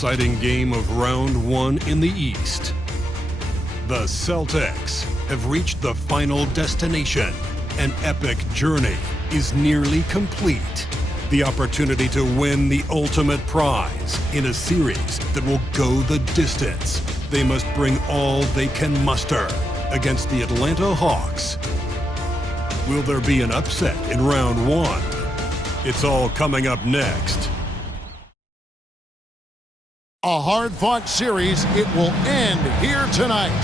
exciting game of round one in the East. The Celtics have reached the final destination. An epic journey is nearly complete. The opportunity to win the ultimate prize in a series that will go the distance. They must bring all they can muster against the Atlanta Hawks. Will there be an upset in round one? It's all coming up next. A hard-fought series, it will end here tonight.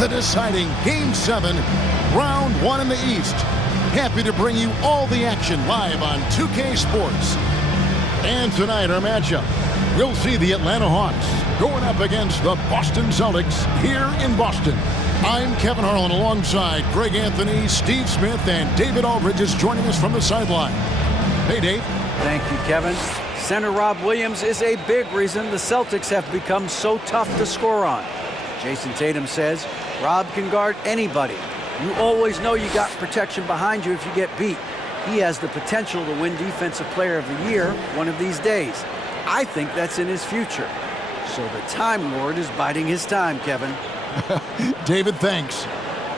The deciding Game 7, Round 1 in the East. Happy to bring you all the action live on 2K Sports. And tonight, our matchup, we'll see the Atlanta Hawks going up against the Boston Celtics here in Boston. I'm Kevin Harlan alongside Greg Anthony, Steve Smith, and David Aldridge is joining us from the sideline. Hey, Dave. Thank you, Kevin. Center Rob Williams is a big reason the Celtics have become so tough to score on. Jason Tatum says Rob can guard anybody. You always know you got protection behind you if you get beat. He has the potential to win Defensive Player of the Year one of these days. I think that's in his future. So the Time Lord is biding his time, Kevin. David, thanks.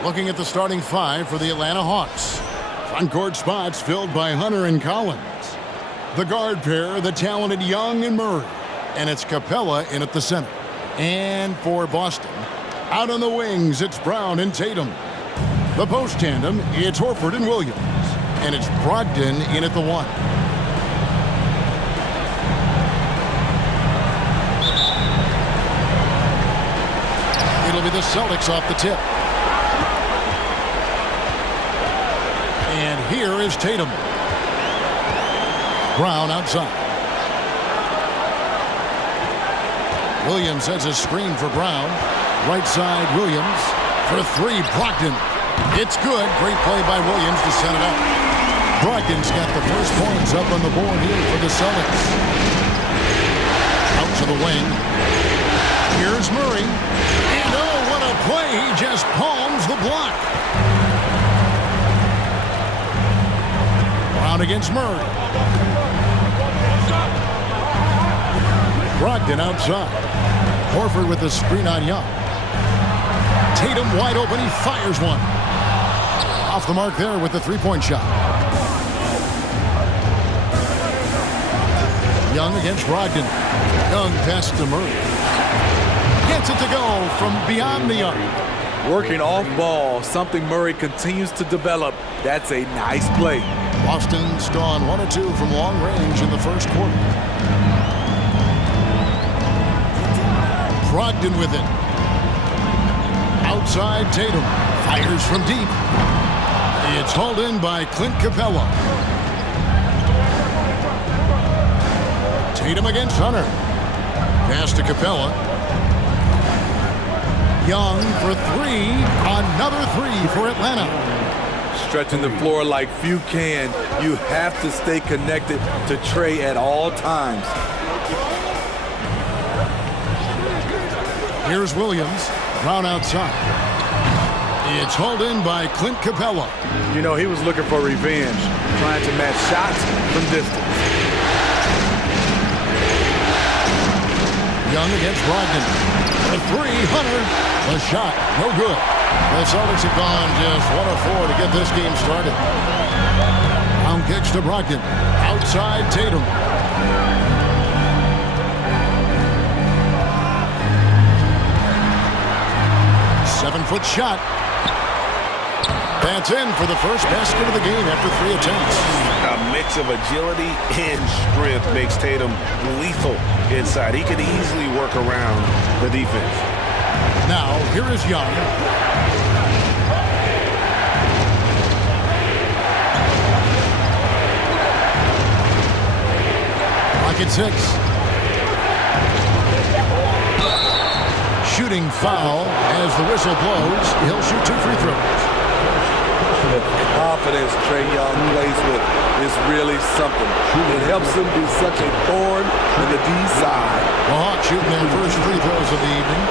Looking at the starting five for the Atlanta Hawks. Front court spots filled by Hunter and Collins. The guard pair, the talented Young and Murray. And it's Capella in at the center. And for Boston, out on the wings, it's Brown and Tatum. The post tandem, it's Horford and Williams. And it's Brogdon in at the one. It'll be the Celtics off the tip. And here is Tatum. Brown outside. Williams has a screen for Brown. Right side, Williams. For three, Brogdon. It's good. Great play by Williams to set it up. Brogdon's got the first points up on the board here for the Celtics. Out to the wing. Here's Murray. And oh, what a play. He just palms the block. Brown against Murray. Brogdon outside. Horford with the screen on Young. Tatum wide open. He fires one. Off the mark there with the three-point shot. Young against Brogdon. Young pass to Murray. Gets it to go from beyond the arc. Working off ball, something Murray continues to develop. That's a nice play. Boston's gone 1 or 2 from long range in the first quarter. Brogdon with it. Outside Tatum. Fires from deep. It's hauled in by Clint Capella. Tatum against Hunter. Pass to Capella. Young for three. Another three for Atlanta. Stretching the floor like few can. You have to stay connected to Trey at all times. Here's Williams. Brown outside. It's hauled in by Clint Capella. You know, he was looking for revenge, trying to match shots from distance. Young against Brogdon. The three, Hunter. The shot, no good. The Celtics have gone just 1 of 4 to get this game started. Brown kicks to Brogdon. Outside Tatum. Seven-foot shot. That's in for the first basket of the game after 3 attempts. A mix of agility and strength makes Tatum lethal inside. He could easily work around the defense. Now, here is Young. Pocket 6. Shooting foul as the whistle blows. He'll shoot 2 free throws. The confidence Trae Young plays with is really something. It helps him be such a thorn in the D side. The Hawks shooting their first free throws of the evening.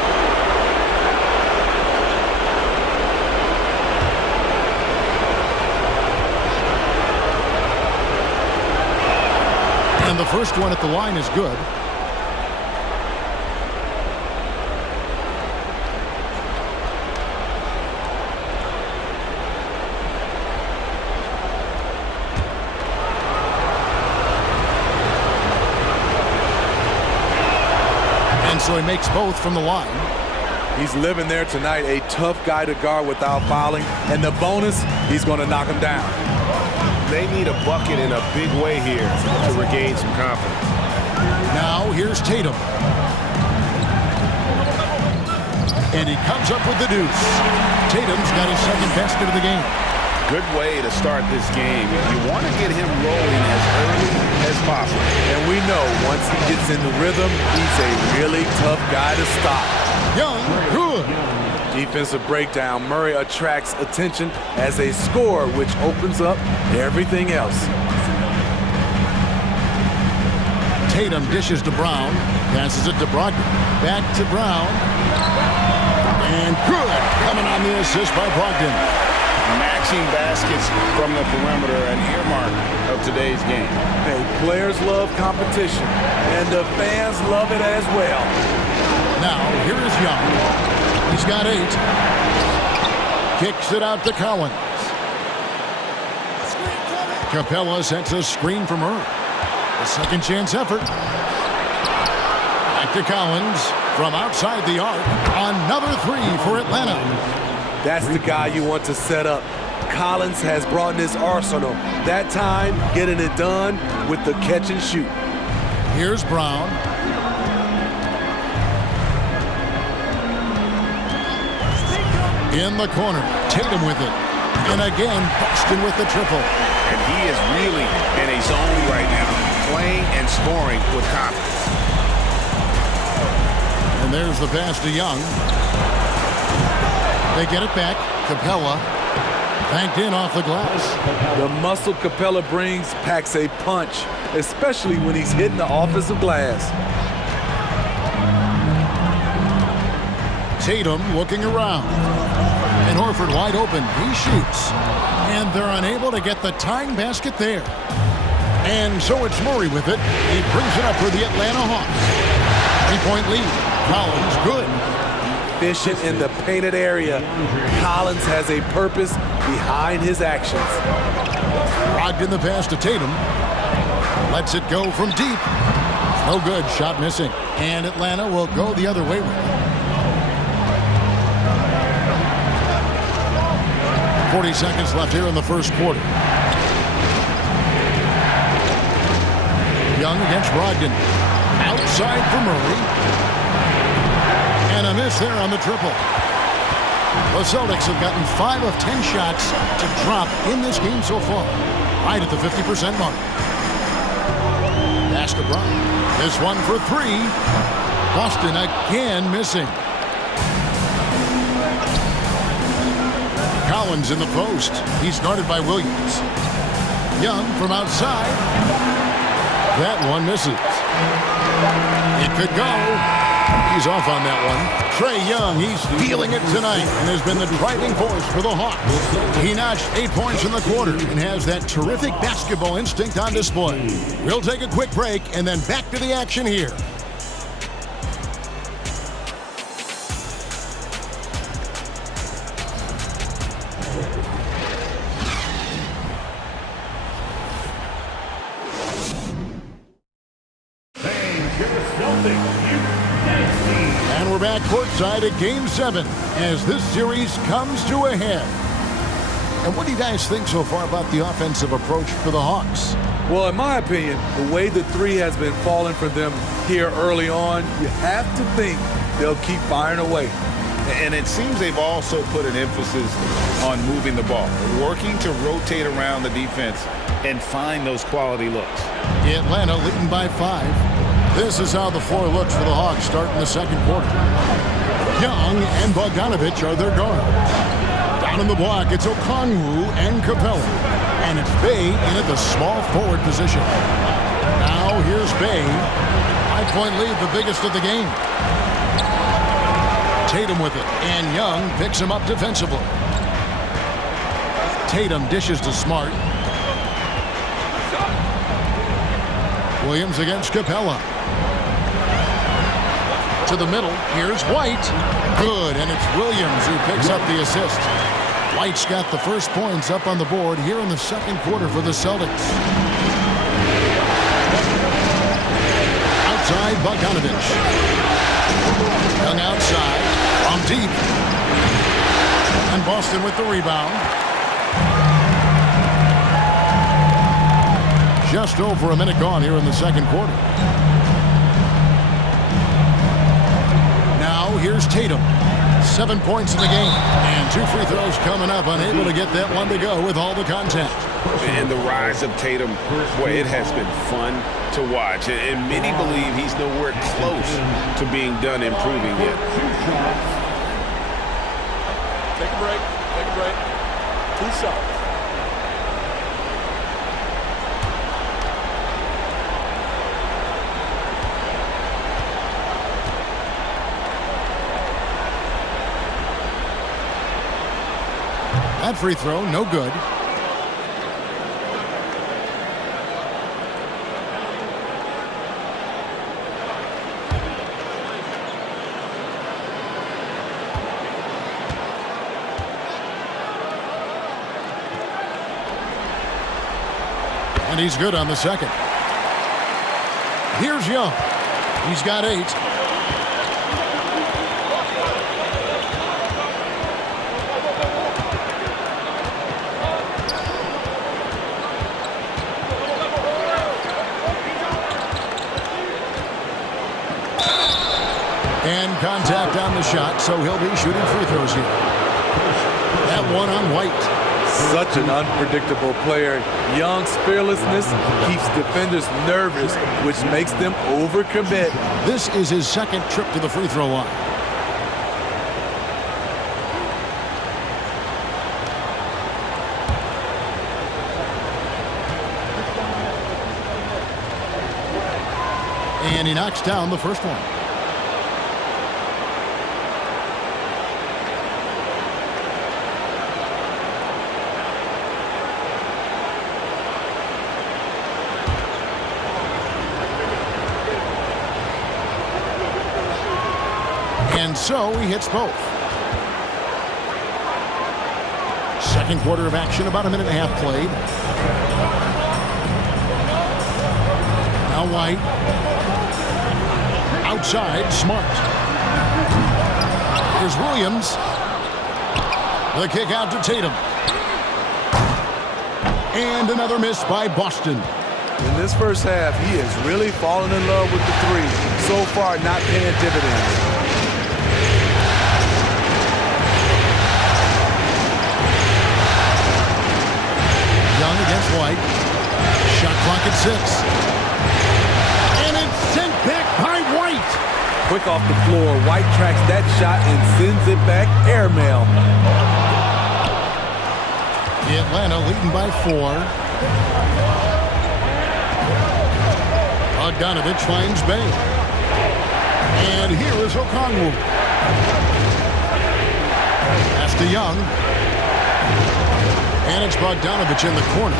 And the first one at the line is good. And so he makes both from the line. He's living there tonight, a tough guy to guard without fouling. And the bonus, he's going to knock him down. They need a bucket in a big way here to regain some confidence. Now here's Tatum. And he comes up with the deuce. Tatum's got his second basket of the game. Good way to start this game. You want to get him rolling as early as possible. And we know once he gets in the rhythm, he's a really tough guy to stop. Young, good. Defensive breakdown. Murray attracts attention as a scorer, which opens up everything else. Tatum dishes to Brown. Passes it to Brogdon. Back to Brown. And good. Coming on the assist by Brogdon. Matching baskets from the perimeter, an earmark of today's game. Hey, players love competition, and the fans love it as well. Now, here is Young. He's got 8. Kicks it out to Collins. Capella sets a screen from Murray. A second chance effort. Back to Collins from outside the arc. Another 3 for Atlanta. That's the guy you want to set up. Collins has brought in his arsenal. That time, getting it done with the catch and shoot. Here's Brown. In the corner. Tatum with it. And again, Buxton with the triple. And he is really in a zone right now, playing and scoring with confidence. And there's the pass to Young. They get it back. Capella banked in off the glass. The muscle Capella brings packs a punch, especially when he's hitting the offensive glass. Tatum looking around. And Horford wide open. He shoots. And they're unable to get the tying basket there. And so it's Murray with it. He brings it up for the Atlanta Hawks. 3-point lead. Collins good. Efficient in the painted area. Collins has a purpose behind his actions. Brogdon the pass to Tatum. Lets it go from deep. No good. Shot missing. And Atlanta will go the other way with it. 40 seconds left here in the first quarter. Young against Brogdon. Outside for Murray. And a miss there on the triple. The Celtics have gotten 5 of 10 shots to drop in this game so far. Right at the 50% mark. Pass to Brown. This one for 3. Boston again missing. Collins in the post. He's guarded by Williams. Young from outside. That one misses. It could go. He's off on that one. Trae Young, he's feeling it tonight and has been the driving force for the Hawks. He notched 8 points in the quarter and has that terrific basketball instinct on display. We'll take a quick break and then back to the action here. And we're back courtside at Game 7 as this series comes to a head. And what do you guys think so far about the offensive approach for the Hawks? Well, in my opinion, the way the 3 has been falling for them here early on, you have to think they'll keep firing away. And it seems they've also put an emphasis on moving the ball, working to rotate around the defense and find those quality looks. Atlanta leading by 5. This is how the floor looks for the Hawks starting the second quarter. Young and Bogdanovich are their guards. Down in the block, it's Okongwu and Capella. And it's Bey in at the small forward position. Now here's Bey. 5-point lead, the biggest of the game. Tatum with it, and Young picks him up defensively. Tatum dishes to Smart. Williams against Capella. To the middle, here's White. Good, and it's Williams who picks up the assist. White's got the first points up on the board here in the second quarter for the Celtics. Outside, Bogdanovich. deep. And Boston with the rebound. Just over a minute gone here in the second quarter. Now here's Tatum. 7 points in the game. And 2 free throws coming up. Unable to get that one to go with all the contact. And the rise of Tatum, boy, it has been fun to watch. And many believe he's nowhere close to being done improving yet. Take a break. Take a break. 2 shots. That free throw, no good. And he's good on the second. Here's Young. He's got 8. And contact on the shot, so he'll be shooting free throws here. That one on White. Such an unpredictable player. Young's fearlessness keeps defenders nervous, which makes them overcommit. This is his second trip to the free throw line. And he knocks down the first one. And so he hits both. Second quarter of action, about a minute and a half played. Now White. Outside, Smart. Here's Williams. The kick out to Tatum. And another miss by Boston. In this first half, he has really fallen in love with the three. So far, not paying dividends. Young against White. Shot clock at 6. And it's sent back by White. Quick off the floor, White tracks that shot and sends it back airmail. Atlanta leading by 4. Bogdanovich finds Bay. And here is Okongwu. Pass to Young. And it's Bogdanovich in the corner.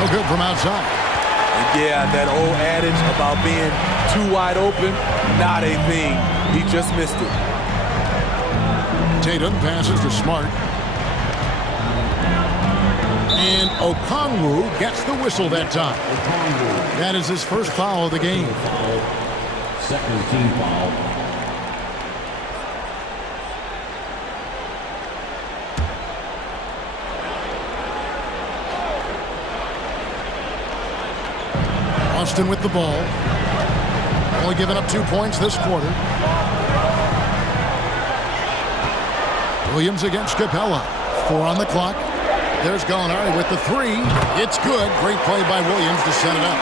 No good from outside. Yeah, that old adage about being too wide open, not a thing. He just missed it. Tatum passes to Smart. And Okongwu gets the whistle that time. That is his first foul of the game. Second team foul. Boston with the ball. Only giving up 2 points this quarter. Williams against Capella. 4 on the clock. There's Gallinari with the 3. It's good. Great play by Williams to set it up.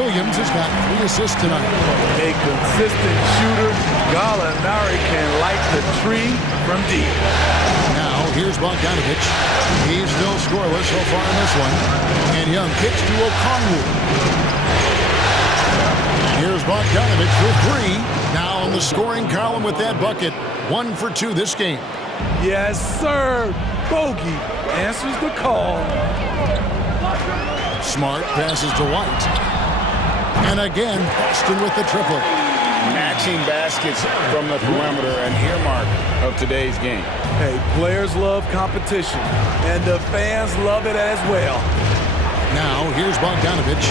Williams has got 3 assists tonight. A consistent shooter, Gallinari can light the tree from deep. Now, here's Bogdanovich. He's still scoreless so far in this one. And Young kicks to Okongwu. Here's Bogdanovich for 3. Now in the scoring column with that bucket. 1 for 2 this game. Yes, sir. Bogey answers the call. Smart passes to White. And again, Boston with the triple. Matching baskets from the perimeter, an earmark of today's game. Hey, players love competition, and the fans love it as well. Now, here's Bogdanovich.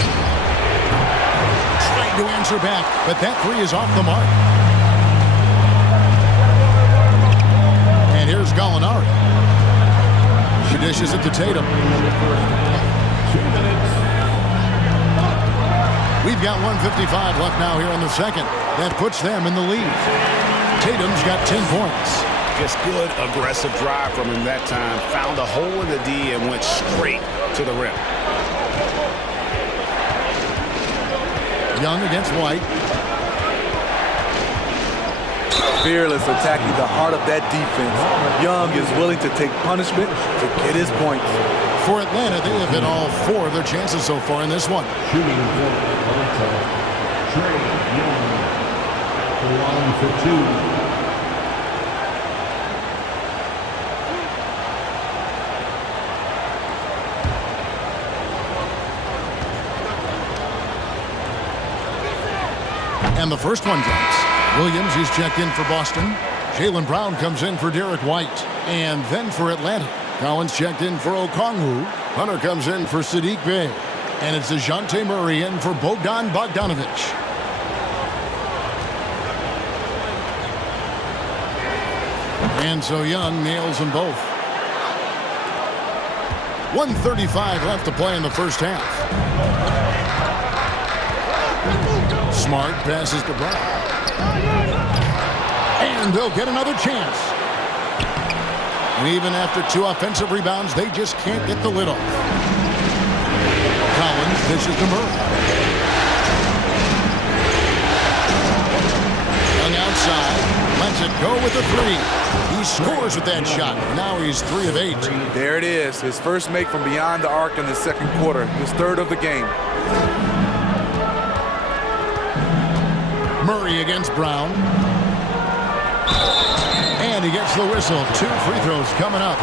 Trying to answer back, but that 3 is off the mark. Gallinari. She dishes it to Tatum. We've got 1:55 left now here in the second. That puts them in the lead. Tatum's got 10 points. Just good, aggressive drive from him that time. Found a hole in the D and went straight to the rim. Young against White. Fearless attacking the heart of that defense. Young is willing to take punishment to get his points. For Atlanta, they have hit all 4 of their chances so far in this one. Shooting for Atlanta, Trey Young. The line for 2. And the first one drops. Williams, he's checked in for Boston. Jaylen Brown comes in for Derek White. And then for Atlanta, Collins checked in for Okongwu. Hunter comes in for Sadiq Bey. And it's DeJounte Murray in for Bogdan Bogdanovic. And so Young nails them both. 1:35 left to play in the first half. Smart passes to Brown. And they'll get another chance. And even after 2 offensive rebounds, they just can't get the lid off. Collins dishes to Murray. Young outside. Lets it go with the 3. He scores with that shot. Now he's 3 of 8. There it is. His first make from beyond the arc in the second quarter. His 3rd of the game. Murray against Brown. And he gets the whistle. 2 free throws coming up.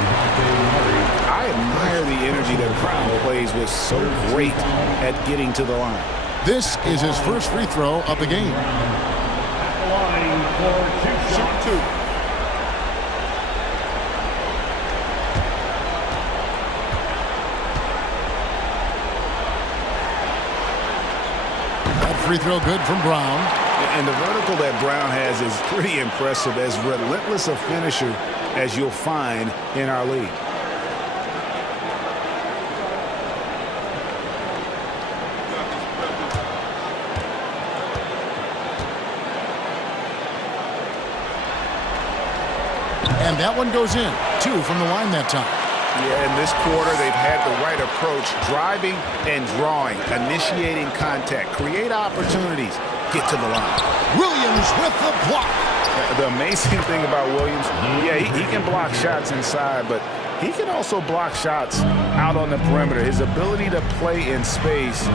I admire the energy that Brown plays with, so great at getting to the line. This is his first free throw of the game. Line for 2. That free throw good from Brown. And the vertical that Brown has is pretty impressive, as relentless a finisher as you'll find in our league. And that one goes in. 2 from the line that time. Yeah, in this quarter, they've had the right approach, driving and drawing, initiating contact, create opportunities, get to the line. Williams with the block. The amazing thing about Williams, yeah, he can block shots inside, but he can also block shots out on the perimeter. His ability to play in space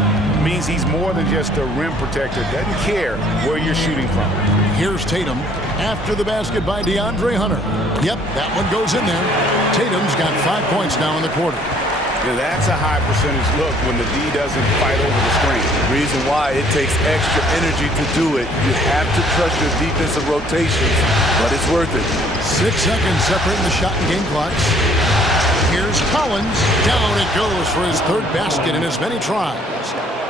means he's more than just a rim protector. Doesn't care where you're shooting from. Here's Tatum after the basket by DeAndre Hunter. Yep, that one goes in there. Tatum's got 5 points now in the quarter. Yeah, that's a high percentage look when the D doesn't fight over the screen. Reason why it takes extra energy to do it. You have to trust your defensive rotations, but it's worth it. 6 seconds separating the shot and game clocks. Here's Collins. Down it goes for his 3rd basket in as many tries.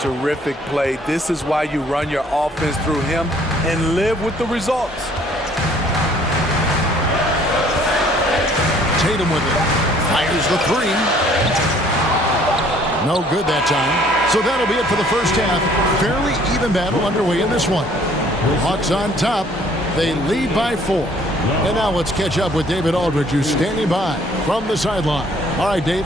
Terrific play. This is why you run your offense through him and live with the results. Tatum with it. Fires the 3. No good that time. So that'll be it for the first half. Fairly even battle underway in this one. Hawks on top. They lead by 4. And now let's catch up with David Aldridge, who's standing by from the sideline. All right, Dave.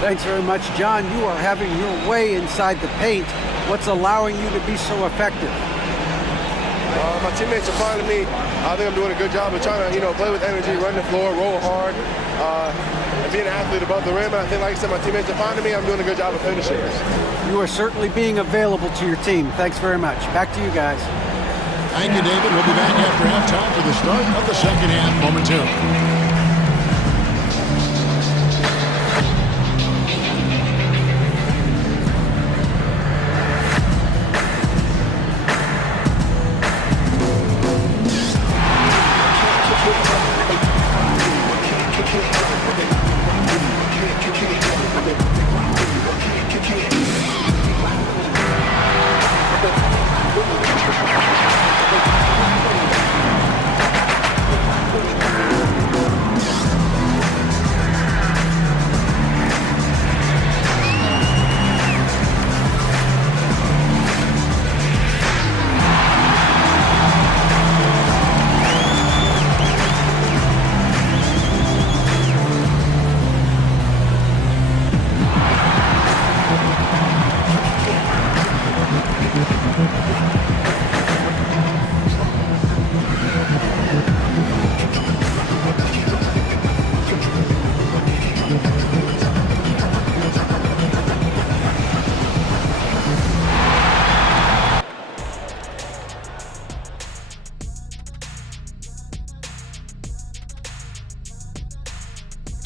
Thanks very much, John. You are having your way inside the paint. What's allowing you to be so effective? My teammates are finding me. I think I'm doing a good job of trying to, play with energy, run the floor, roll hard, and be an athlete above the rim. And I think, like I said, my teammates are finding me. I'm doing a good job of finishing. You are certainly being available to your team. Thanks very much. Back to you guys. Thank you, David. We'll be back after halftime for the start of the second half momentarily.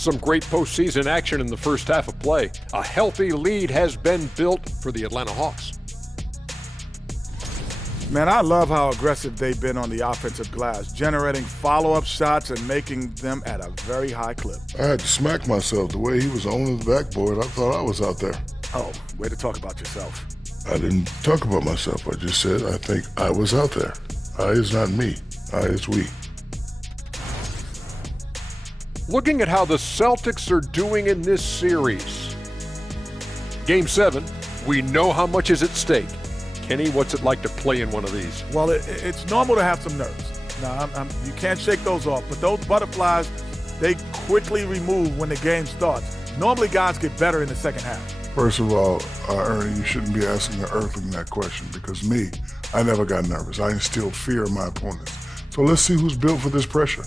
some great postseason action in the first half of play. A healthy lead has been built for the Atlanta Hawks. Man, I love how aggressive they've been on the offensive glass, generating follow-up shots and making them at a very high clip. I had to smack myself. The way he was on the backboard, I thought I was out there. Oh, way to talk about yourself. I didn't talk about myself. I just said I think I was out there. I is not me. I is we. Looking at how the Celtics are doing in this series. Game 7, we know how much is at stake. Kenny, what's it like to play in one of these? Well, it's normal to have some nerves. Now, you can't shake those off, but those butterflies, they quickly remove when the game starts. Normally, guys get better in the second half. First of all, Ernie, you shouldn't be asking the Earthling that question because me, I never got nervous. I instilled fear in my opponents. So let's see who's built for this pressure.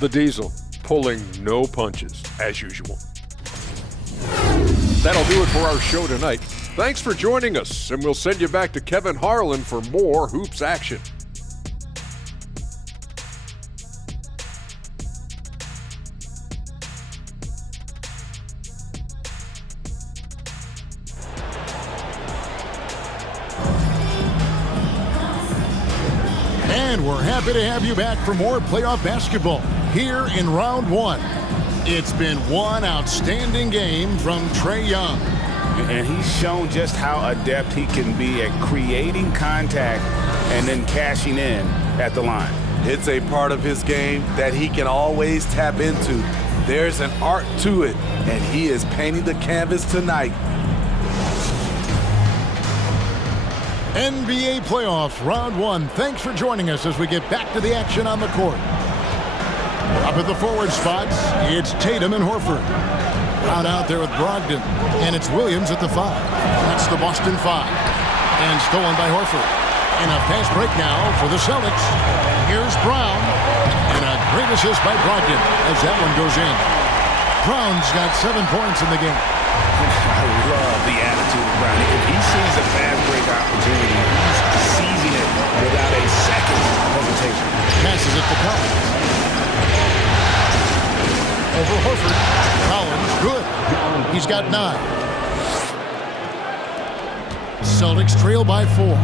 The Diesel, pulling no punches, as usual. That'll do it for our show tonight. Thanks for joining us, and we'll send you back to Kevin Harlan for more hoops action. And we're happy to have you back for more playoff basketball here in round 1. It's been one outstanding game from Trae Young. And he's shown just how adept he can be at creating contact and then cashing in at the line. It's a part of his game that he can always tap into. There's an art to it, and he is painting the canvas tonight. NBA playoffs, round 1. Thanks for joining us as we get back to the action on the court. Up at the forward spots, it's Tatum and Horford. Out there with Brogdon, and it's Williams at the 5. That's the Boston 5. And stolen by Horford. And a fast break now for the Celtics. Here's Brown. And a great assist by Brogdon as that one goes in. Brown's got 7 points in the game. I love the attitude of Brown. If he sees a fast break opportunity, he's seizing it without a second hesitation. Passes it to Collins. Over Horford. Collins, good. He's got 9. Celtics trail by 4.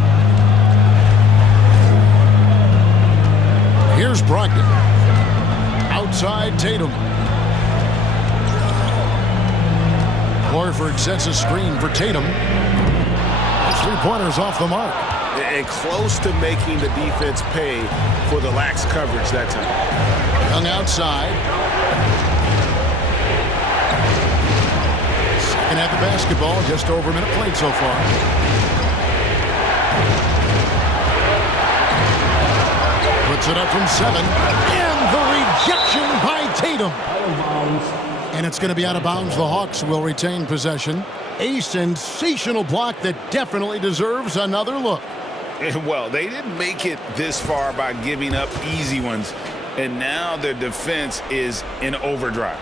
Here's Brogdon. Outside Tatum. Horford sets a screen for Tatum. 3-pointers off the mark. And close to making the defense pay for the lax coverage that time. Young outside. Second half of basketball, just over a minute played so far. Puts it up from 7. And the rejection by Tatum. And it's going to be out of bounds. The Hawks will retain possession. A sensational block that definitely deserves another look. Well, they didn't make it this far by giving up easy ones. And now their defense is in overdrive.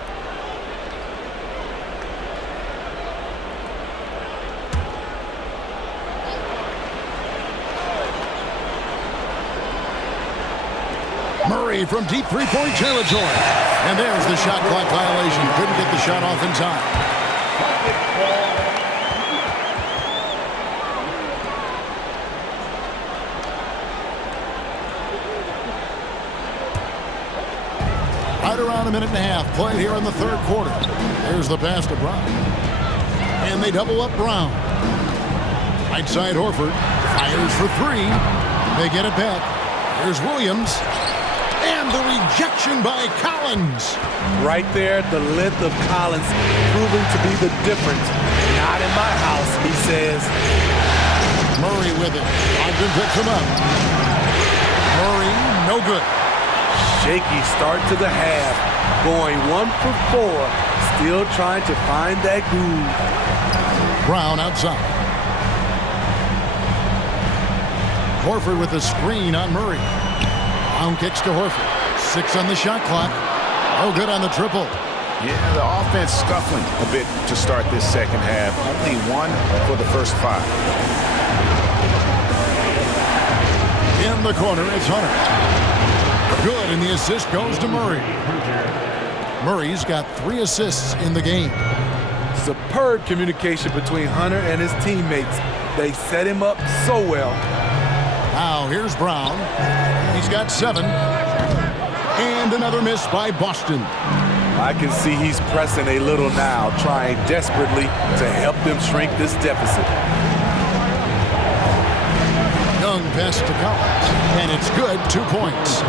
Murray from deep three-point territory. And there's the shot clock violation. Couldn't get the shot off in time. Right around a minute and a half played here in the third quarter. There's the pass to Brown. And they double up Brown. Right side Horford. Fires for 3. They get it back. Here's Williams. And the rejection by Collins. Right there, the length of Collins proving to be the difference. Not in my house, he says. Murray with it. Ogden picks him up. Murray, no good. Shaky start to the half. Going 1 for 4. Still trying to find that groove. Brown outside. Horford with a screen on Murray. Brown kicks to Horford. 6 on the shot clock. No good on the triple. Yeah, the offense scuffling a bit to start this second half. Only 1 for the first 5. In the corner, it's Hunter. Good, and the assist goes to Murray. Murray's got 3 assists in the game. Superb communication between Hunter and his teammates. They set him up so well. Now here's Brown. He's got 7. And another miss by Boston. I can see he's pressing a little now, trying desperately to help them shrink this deficit. Young pass to Collins, and it's good. 2 points.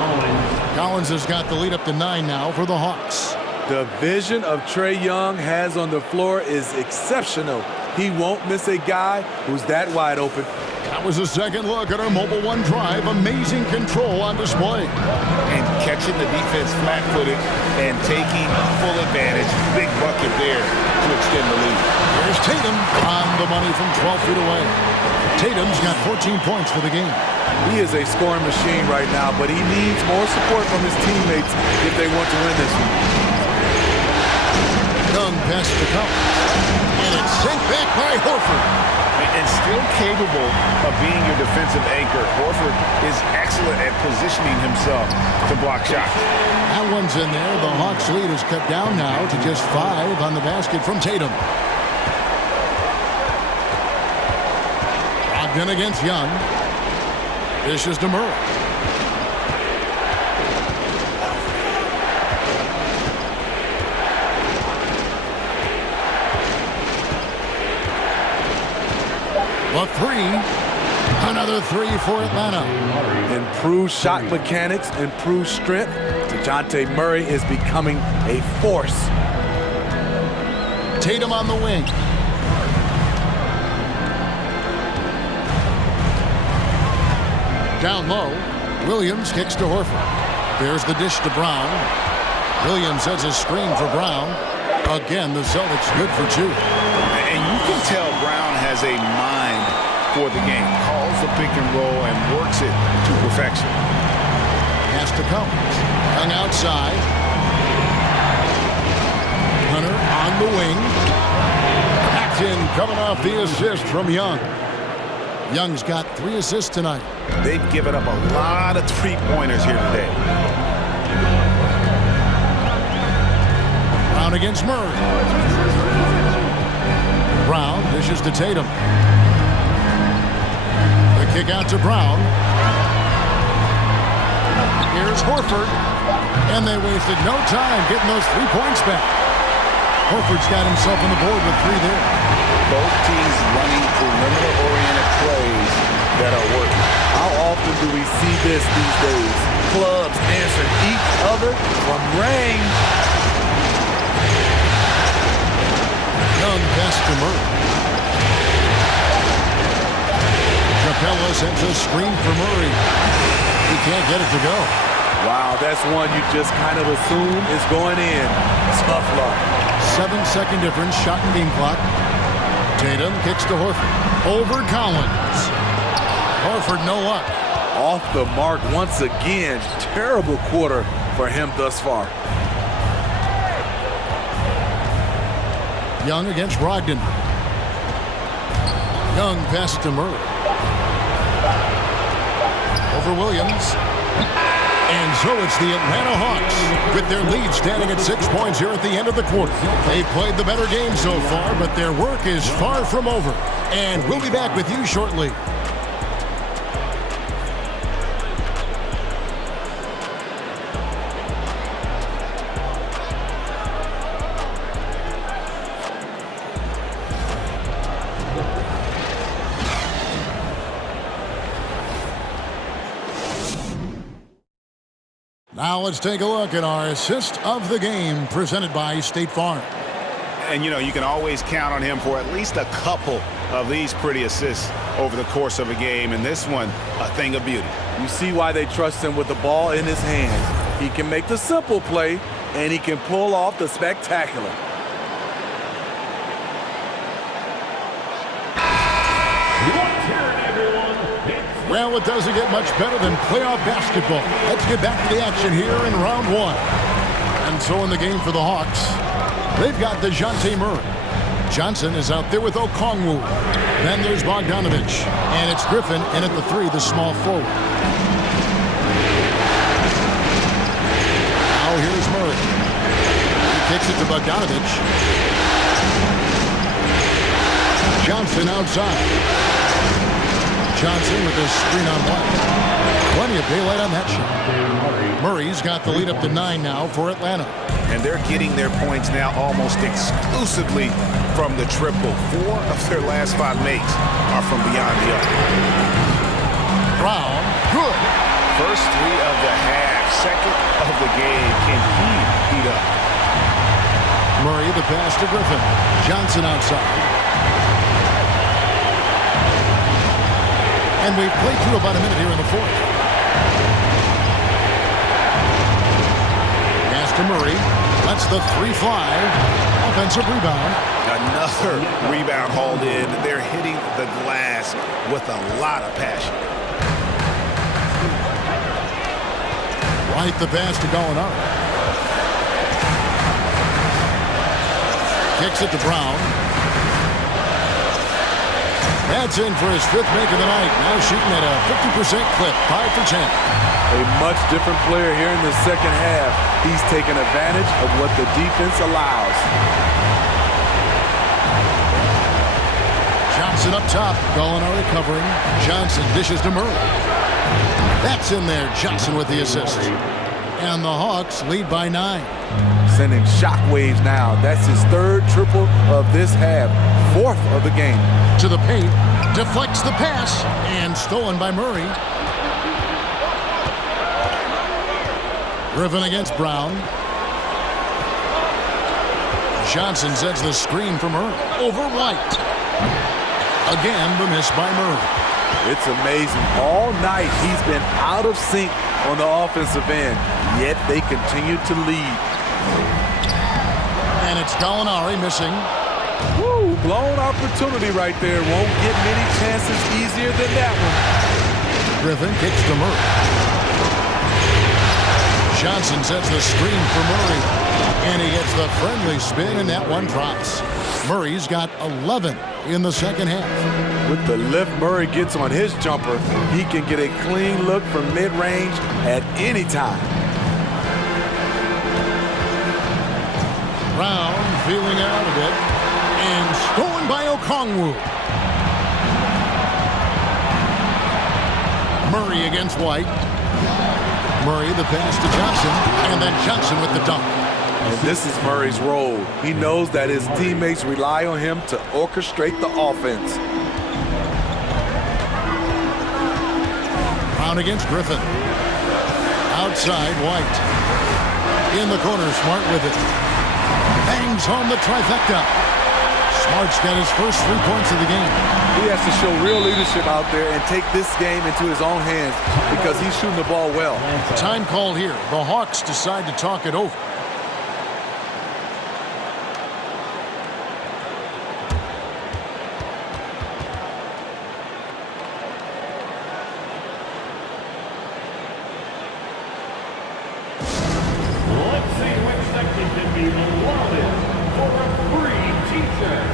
Collins has got the lead up to 9 now for the Hawks. The vision of Trae Young has on the floor is exceptional. He won't miss a guy who's that wide open. That was a second look at our Mobile One drive. Amazing control on display. And catching the defense flat-footed and taking full advantage. Big bucket there to extend the lead. Here's Tatum on the money from 12 feet away. Tatum's got 14 points for the game. He is a scoring machine right now, but he needs more support from his teammates if they want to win this one. Young pass to Collins. And it's sent back by Horford. And still capable of being your defensive anchor. Horford is excellent at positioning himself to block shots. That one's in there. The Hawks' lead is cut down now to just 5 on the basket from Tatum. Brogdon against Young. This is to Murray. A 3. Another 3 for Atlanta. Improved shot mechanics, improved strength. DeJounte Murray is becoming a force. Tatum on the wing. Down low. Williams kicks to Horford. There's the dish to Brown. Williams sets a screen for Brown. Again, the Celtics good for 2. And you can tell Brown has a mind for the game. Calls the pick and roll and works it to perfection. Pass to Collins. Young outside. Hunter on the wing. Paxton coming off the assist from Young. Young's got 3 assists tonight. They've given up a lot of three-pointers here today. Brown against Murray. Brown dishes to Tatum. The kick out to Brown. Here's Horford. And they wasted no time getting those 3 points back. Horford's got himself on the board with 3 there. Both teams running perimeter-oriented plays that are working. How often do we see this these days? Clubs answer each other from range. Young pass to Murray. Capella sends a screen for Murray. He can't get it to go. Wow, that's one you just kind of assume is going in. Tough luck. 7-second difference, shot and game clock. Tatum kicks to Horford. Over Collins. Horford, no luck. Off the mark once again. Terrible quarter for him thus far. Young against Brogdon. Young pass to Murray. Over Williams. And so it's the Atlanta Hawks with their lead standing at 6 points here at the end of the quarter. They've played the better game so far, but their work is far from over. And we'll be back with you shortly. Now let's take a look at our assist of the game presented by State Farm. And, you know, you can always count on him for at least a couple of these pretty assists over the course of a game. And this one, a thing of beauty. You see why they trust him with the ball in his hands. He can make the simple play, and he can pull off the spectacular. Well, it doesn't get much better than playoff basketball. Let's get back to the action here in round 1. And so in the game for the Hawks, they've got DeJounte Murray. Johnson is out there with Okongwu. Then there's Bogdanovich. And it's Griffin in at the 3, the small forward. Now here's Murray. Gets it to Bogdanovich. Johnson outside. Johnson with a screen on White. Plenty of daylight on that shot. Murray's got the lead up to 9 now for Atlanta. And they're getting their points now almost exclusively from the triple. 4 of their last 5 makes are from beyond the arc. Brown, good. First 3 of the half, second of the game. Can he heat up? Murray the pass to Griffin. Johnson outside. And we've played through about a minute here in the fourth. Pass to Murray. Lets the 3 fly. Offensive rebound. Another rebound hauled in. They're hitting the glass with a lot of passion. Right the pass to Gallinari. Kicks it to Brown. That's in for his 5th make of the night. Now shooting at a 50% clip, 5 for 10. A much different player here in the second half. He's taking advantage of what the defense allows. Johnson up top. Gallinari covering. Johnson dishes to Murray. That's in there. Johnson with the assist. And the Hawks lead by 9. Sending shockwaves now. That's his 3rd triple of this half. 4th of the game. To the paint. Deflects the pass. And stolen by Murray. Griffin against Brown. Johnson sets the screen for Murray. Over White. Again, the miss by Murray. It's amazing. All night he's been out of sync on the offensive end, yet they continue to lead. And it's Gallinari missing. Woo, blown opportunity right there. Won't get many chances easier than that one. Griffin kicks to Murray. Johnson sets the screen for Murray. And he gets the friendly spin, and that one drops. Murray's got 11 in the second half. With the lift Murray gets on his jumper, he can get a clean look from mid-range at any time. Brown feeling out a bit. And stolen by Okongwu. Murray against White. Murray the pass to Johnson. And then Johnson with the dunk. And this is Murray's role. He knows that his teammates rely on him to orchestrate the offense. Brown against Griffin. Outside, White. In the corner, Smart with it. Bangs home the trifecta. Smart's got his first 3 points of the game. He has to show real leadership out there and take this game into his own hands because he's shooting the ball well. Time call here. The Hawks decide to talk it over. Let's see which section can be awarded for a free t-shirt.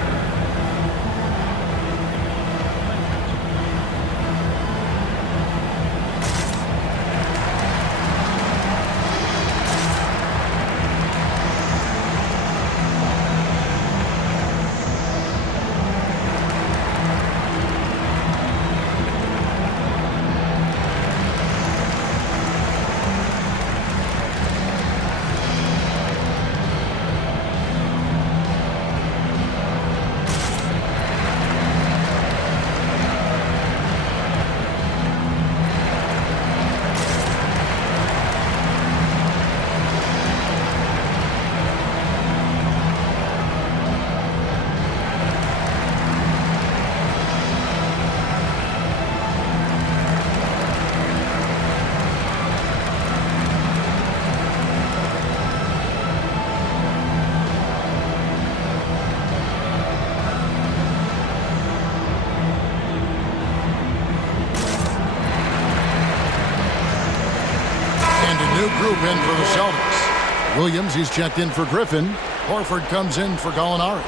Group in for the Celtics. Williams, he's checked in for Griffin. Horford comes in for Gallinari.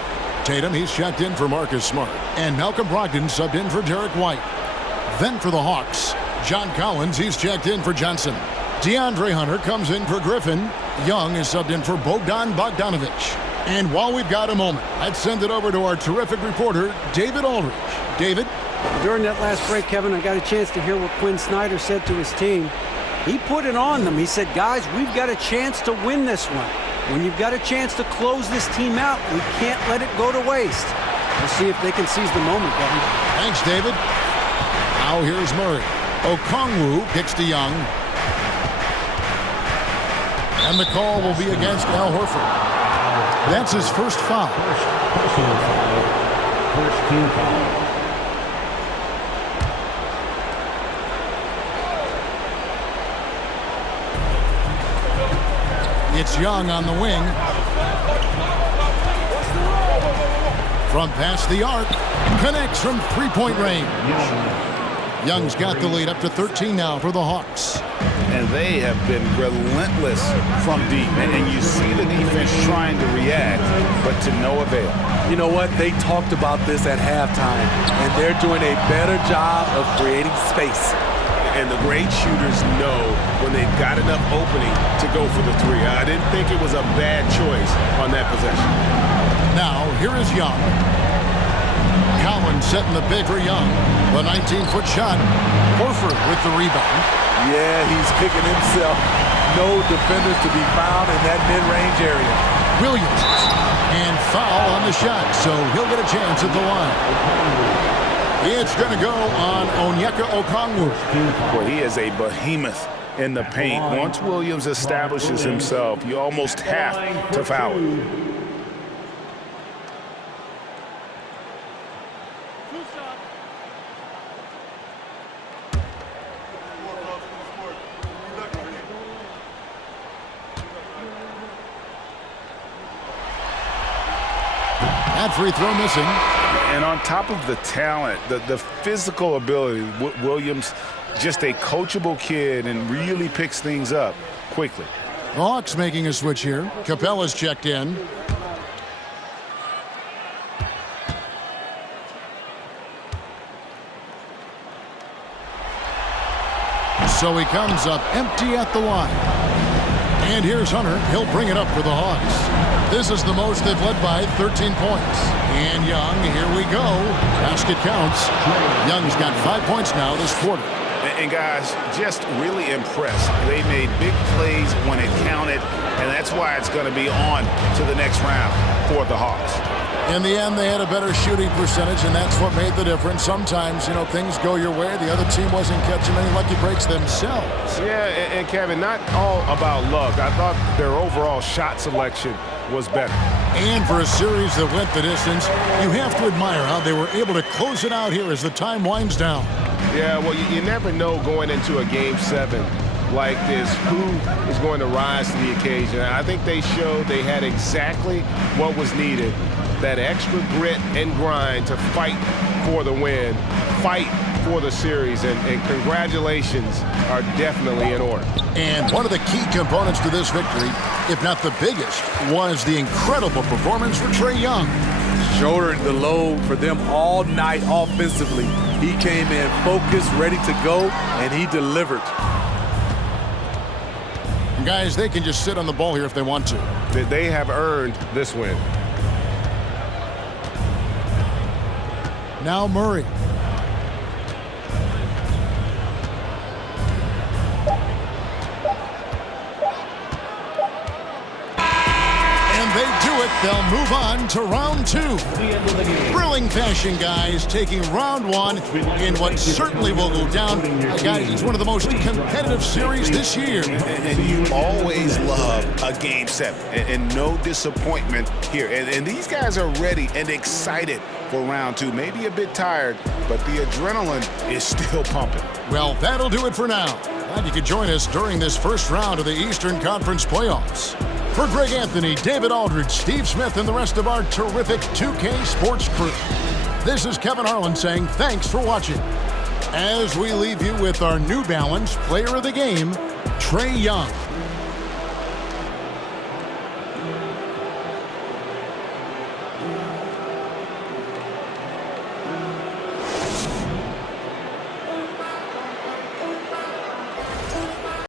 Tatum, he's checked in for Marcus Smart. And Malcolm Brogdon subbed in for Derek White. Then for the Hawks, John Collins, he's checked in for Johnson. DeAndre Hunter comes in for Griffin. Young is subbed in for Bogdan Bogdanovic. And while we've got a moment, I'd send it over to our terrific reporter, David Aldridge. David? During that last break, Kevin, I got a chance to hear what Quinn Snyder said to his team. He put it on them. He said, guys, we've got a chance to win this one. When you've got a chance to close this team out, we can't let it go to waste. We'll see if they can seize the moment, Kevin. Thanks, David. Now here's Murray. Okongwu kicks to Young. And the call will be against Al Horford. That's his first foul. Personal foul. First team foul. It's Young on the wing. From past the arc. Connects from three-point range. Young's got the lead up to 13 now for the Hawks. And they have been relentless from deep. And you see the defense trying to react, but to no avail. You know what? They talked about this at halftime, and they're doing a better job of creating space. And the great shooters know when they've got enough opening to go for the three. I didn't think it was a bad choice on that possession. Now, here is Young. Collins setting the pick for Young. The 19-foot shot. Horford with the rebound. Yeah, he's kicking himself. No defenders to be found in that mid-range area. Williams. And foul on the shot, so he'll get a chance at the line. It's going to go on Onyeka Okongwu. Well, he is a behemoth in the paint. Once Williams establishes himself, you almost have to foul him. That free throw missing. And on top of the talent, the physical ability, Williams, just a coachable kid and really picks things up quickly. The Hawks making a switch here. Capella's checked in. So he comes up empty at the line. And here's Hunter. He'll bring it up for the Hawks. This is the most they've led by 13 points. And Young, here we go. Basket counts. Young's got 5 points now this quarter. And guys, just really impressed. They made big plays when it counted, and that's why it's going to be on to the next round for the Hawks. In the end, they had a better shooting percentage, and that's what made the difference. Sometimes, you know, things go your way. The other team wasn't catching any lucky breaks themselves. Yeah, and Kevin, not all about luck. I thought their overall shot selection was better. And for a series that went the distance, you have to admire how they were able to close it out here as the time winds down. Yeah, well, you never know going into a Game 7 like this who is going to rise to the occasion. I think they showed they had exactly what was needed, that extra grit and grind to fight for the win, fight for the series, and congratulations are definitely in order. And one of the key components to this victory, if not the biggest, was the incredible performance for Trae Young. Shouldering the load for them all night offensively. He came in focused, ready to go, and he delivered. Guys, they can just sit on the ball here if they want to. They have earned this win. Now Murray. They do it. They'll move on to round two. Thrilling fashion, guys, taking round one in what certainly will go down. Guys, it's one of the most competitive series this year. And you always love a Game 7, and no disappointment here. And these guys are ready and excited for round two. Maybe a bit tired, but the adrenaline is still pumping. Well, that'll do it for now. Glad you could join us during this first round of the Eastern Conference playoffs. For Greg Anthony, David Aldridge, Steve Smith, and the rest of our terrific 2K Sports crew, this is Kevin Harlan saying thanks for watching. As we leave you with our New Balance Player of the Game, Trae Young.